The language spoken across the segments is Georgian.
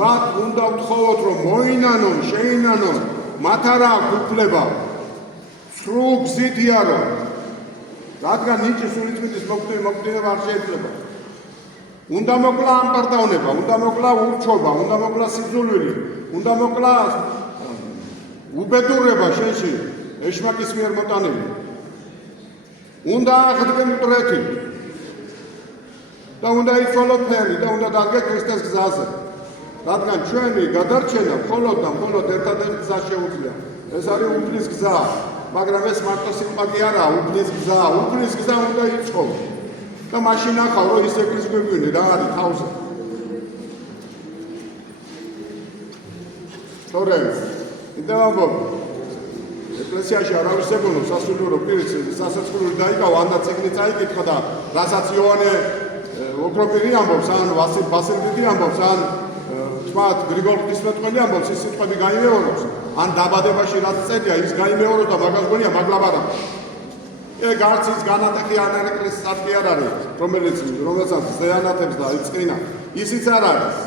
მათ უნდა ვთხოვოთ, რომ მოინანონ, შეინანონ, მათ არა აქვს უფლება სრულ გზით იარონ. რადგან ნიჭი სულიწმიდის მოქმედება არ შეიძლება. უნდა მოკლა ამპარტავნება, უნდა მოკლა ურჩობა, უნდა მოკლა სიძულვილი, უნდა მოკლა უბედურება შენში, ეშმაკის მიერ მოტანილი. უნდა აღდგენ მტრეთი და უნდა იცვალოთ ფერი და უნდა დადგე ქრისტეს გზაზე. რადგან ჩვენი გადარჩენა მხოლოდ და მხოლოდ ერთადერთი გზა შეუძლია. ეს არის უფლის გზა, მაგრამ ეს მარტო სიმპათი არაა, უფლის გზა, უფლის გზა უნდა იცხოვ. და მაშინ ახალ რომ ის ეკლესია გვიგვინე რა არის თავზე. თორემ კიდევ ამბობ ეკლესიაში არავის ეგონო სასულიერო პირის სასაწყლური დაიკავა ანდა წიგნი წაიკითხა და რასაც იოანე ოქროპირი ამბობს ან ვასილ დიდი ამბობს ან თვათ გრიგოლ ღვთისმეტყველი ამბობს ის სიტყვები გაიმეორებს ან დაბადებაში რაც წერია ის გაიმეორებს და მაგას გონია მაგლაბარა ეგ არც ის განატეხი ან ეკლესიის სარკი არ არის რომელსაც ზეანათებს და იწყინა ისიც არ არის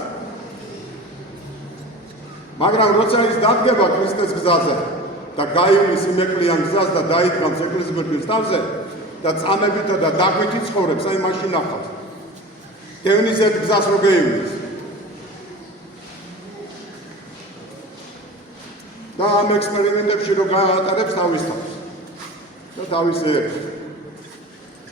მაგრამ როცა ის დადგება ქრისტეს გზაზე და გაივლის იმეკლიან გზას და დაიდგამს ეკლესიის გვერდის თავზე და წამებითა და დაგვით იცხოვრებს, აი მაშინ ახავს. დევნის ერთ გზას რო გაივლის. და ამ ექსპერიმენტებში რო გაატარებს თავის თავს. და თავის ერთ